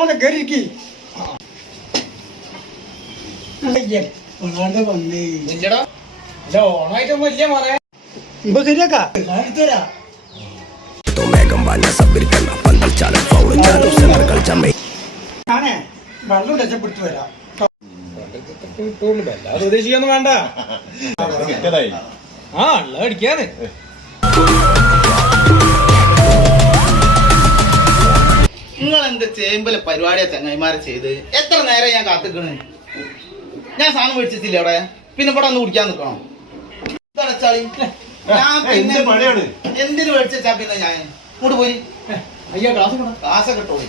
മോനെ കയറിയിരിക്കി ഓണായിട്ടൊന്നും ഇല്ല മോനെ ഇപ്പൊ ശരിയാക്കാ ഞാനേ വെള്ളം രക്ഷപ്പെടുത്തു വരാം. പ്രതീക്ഷിക്കൊന്നും വേണ്ട. ആ ഉള്ള അടിക്കാന്ന്. നിങ്ങൾ എന്ത് ചേമ്പല പരിപാടിയാ ചങ്ങായിമാരെ ചെയ്ത് എത്ര നേരം ഞാൻ കാത്തിക്കണ്. ഞാൻ സാധനം മേടിച്ചിട്ടില്ല അവിടെ, പിന്നെ ഇവിടെ ഒന്ന് കുടിക്കാൻ നിക്കണം. എന്തിനു മേടിച്ചാ പിന്നെ ഞാൻ ഇങ്ങോട്ട് പോയി അയ്യോ ക്ലാസ് കിട്ടോളി.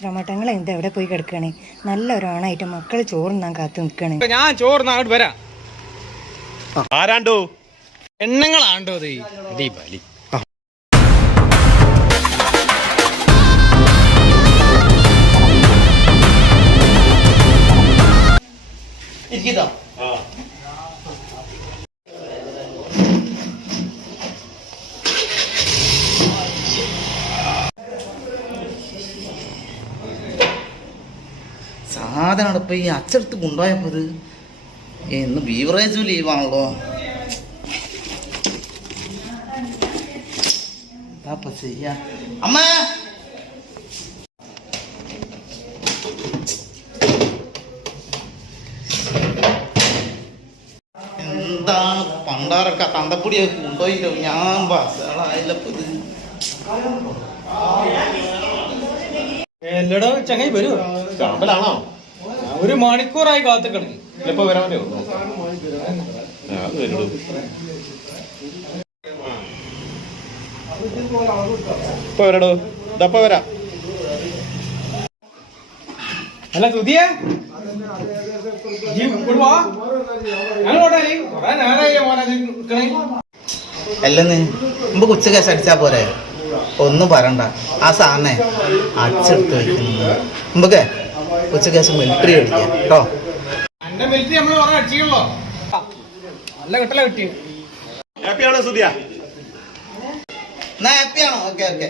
പ്രമോട്ടങ്ങൾ എന്താ എവിടെ പോയി കിടക്കണേ? നല്ല ഒരാണായിട്ട് മക്കള് ചോറുന്നാൻ കാത്തു നിൽക്കണേ. ഞാൻ ചോറുന്ന അങ്ങോട്ട് വരാം. ആരാണ്ടോ എണ്ണങ്ങളാണ്ടോ അത് ഇരിക്കട്ടോ. സാധനമാണ് ഇപ്പൊ ഈ അച്ചടുത്ത് കൊണ്ടുപോയപ്പത്. ഇന്ന് ബീവറേജും ലീവാണല്ലോ. എന്താ ചെയ്യാ? അമ്മ എന്താണ് പണ്ടാറൊക്കെ തന്തപ്പൊടിയൊക്കെ കൊണ്ടുപോയില്ലോ. ഞാൻ ബസ്സായില്ലപ്പത്. എല്ലടോ ചങ്ങായി വരൂ. ചാമ്പലാണോ? ഒരു മണിക്കൂറായി കാത്തുക്കളി. ഇപ്പൊ വരാൻ മതിയോ? ഇപ്പൊ വരടോ. ഇതപ്പ വരാം. അല്ല സുധിയെ അല്ലെന്ന് മുമ്പ് ഉച്ച കേസ് അടിച്ചാ പോരെ? ഒന്നും പറയണ്ട. ആ സാധനെ അടിച്ചെടുത്ത് വയ്ക്കുന്നു. മുമ്പൊക്കെ ഉച്ച കേസ് മിലിറ്ററി കളിക്കാം കേട്ടോ. എന്റെ മിലിറ്ററി നമ്മള് പറഞ്ഞ അടിച്ചോ. നല്ല കിട്ടല കിട്ടി. ഹാപ്പിയാണോ സുധിയ? ഹാപ്പിയാണോ? Okay okay.